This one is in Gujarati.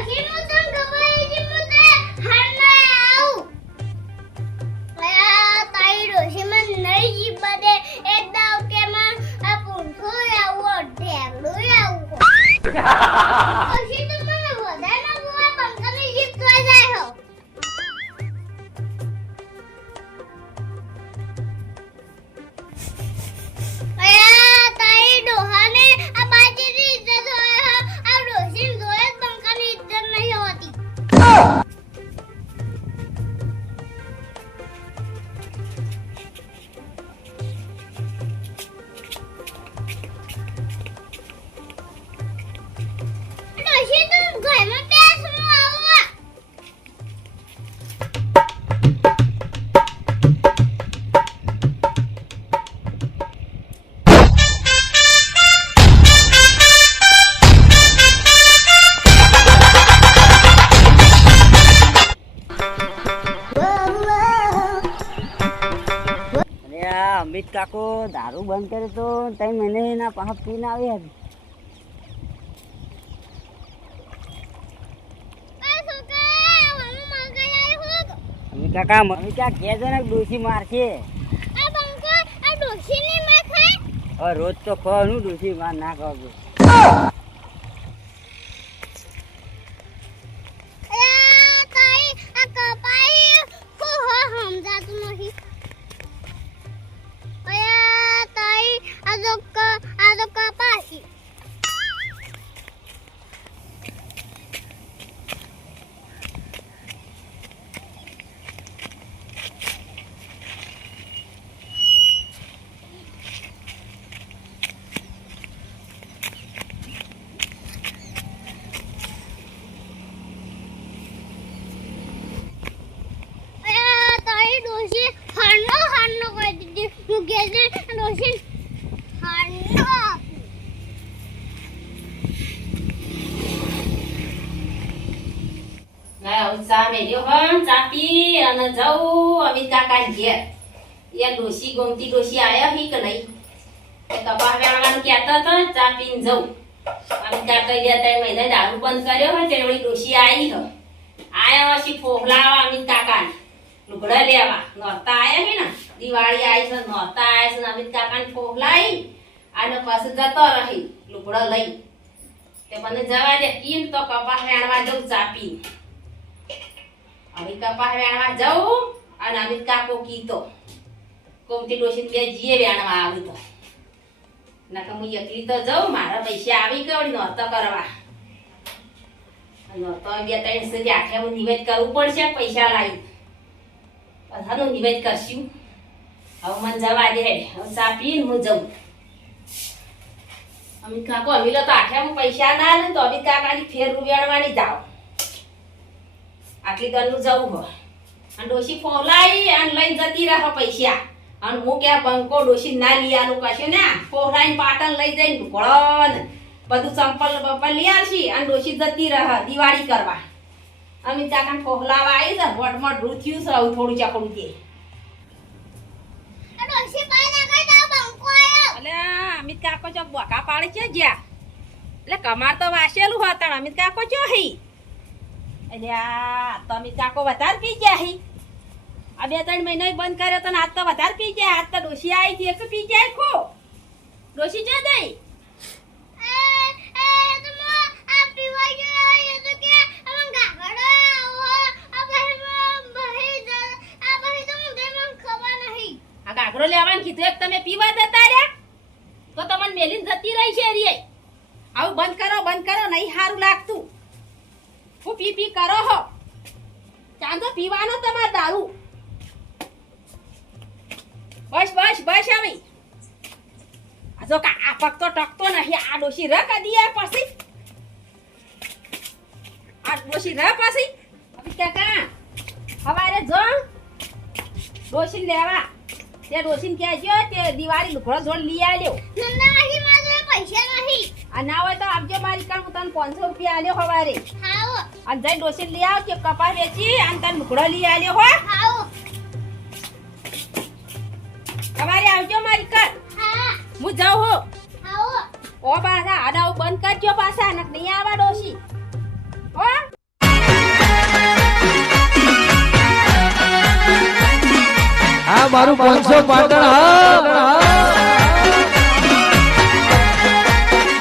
I'll give you અમિત કાકો દારૂ બંધ કરે તો તઈ મને એના પાપ પીને આવી હતી હો અમિત કાકા અમિત કાકા કહેજો ને? ડોસી મારશે. રોજ તો ખવાનું ડોસી માર ના ખાવ ચાપી અને જવું અમિત કાકા ઘેર. એ ડોશી, ગોમતી ડોશી આયા હી કે નહીં? એ કપા વેણવાનું કહેતા હતા ચા પીને જવું અમિત કાકા ગયા ત્રણ મહિના દારૂ બંધ કર્યો હોય તે વળી ડોશી આવી હ. આયા પછી ફોફલાવા અમિત કાકા લુગડા લેવા. નોરતા આયા હે ને? દિવાળી આવી છે, નોરતા આયા છે અમિત કાકા ફોફલાઈ અને પછી જતો રહી, લુગડા લઈ. તે મને જવા દે. પીન તો કપાસ વેણવા જવું ચા પીને. અમિત કપાસ વેણવા જવું અને અમિત કાકો કીતો કોમતી ડોશી બે જીએ વેણવા આવી તો. નકર હું એકલી તો જાઉં, મારા પૈસા આવી કવડી નહોતો કરવા. નહોતો બે ત્રણ સુધી આખે હું નિવેદ કરવું પડશે, પૈસા લાવી. બધાનું નિવેદ કરશું. હવે મને જવા દે. હવે ચા પીને હું જઉં. અમિત કાકો અમી તો આખે હું પૈસા ના લે તો અમિત કાકાની ફેર વેણવાની જાવ આટલી દરનું જવું હોય. અને ડોશી ફોલાઈ અને લઈને જતી રહે પૈસા. અને હું કે બંકો ડોશી ના લઈ આલું કશું ને? ફોલાઈને પાટણ લઈ જઈને ઢોળો બધું ચંપલ બંપલ લઈ આવશી અને ડોશી જતી રહે દિવાળી કરવા. અમિત કાકા ફોહલાવા આવી છે? મોટ મોટ થયું છે આવું થોડું ચાકડું કે. અમિત કાકો ચો બોકા પાડે છે જ્યાં? એટલે કમાર તો વાસેલું હતા અમિત કાકો ચો હી એટલે આ તો અમિત વધારે પી ગયા હી. આ બે ત્રણ મહિના બંધ કર્યો તો આજ તો વધારે પી ગયા. આજ તો ડોશી આવી હતી એક પી જાય ખો. ડોશી છે દઈ. કાકરો લેવાનું કીધું એક તમે પીવા જતા રહ્યા? તો તમને મેલીન જતી રહી છે રે આવું બંધ કરો બંધ કરો નહીં સારું લાગતું. હું પી પી કરો હો. ચાંદો પીવાનો તમારે દારૂ. બસ બસ બસ આ જો કા, આ પગ ટકતો નહીં, આ ડોશી ર કદી આ પછી આ ડોશી ર પછી અભી કાકા હવારે જો ડોશી લેવા. તે ડોશીને કહેજો તે દિવાળી લુગડો જોડ લઈ આવ્યો આ ના હોય તો આપજે મારી કામ હું તને પાંચસો રૂપિયા આલ્યો હવારે. અને જઈ ડોસી લઈ આવ કે કપા વેચી અને તને મુકડો લઈ આલ્યો હો. સવારે આવજો મારી કર હું. જાઉં હો. ઓ પાછા આડાઉ બંધ કરજો પાછા નક નહીં આવા ડોસી હો. આ મારું પાંચસો પાટણ હા.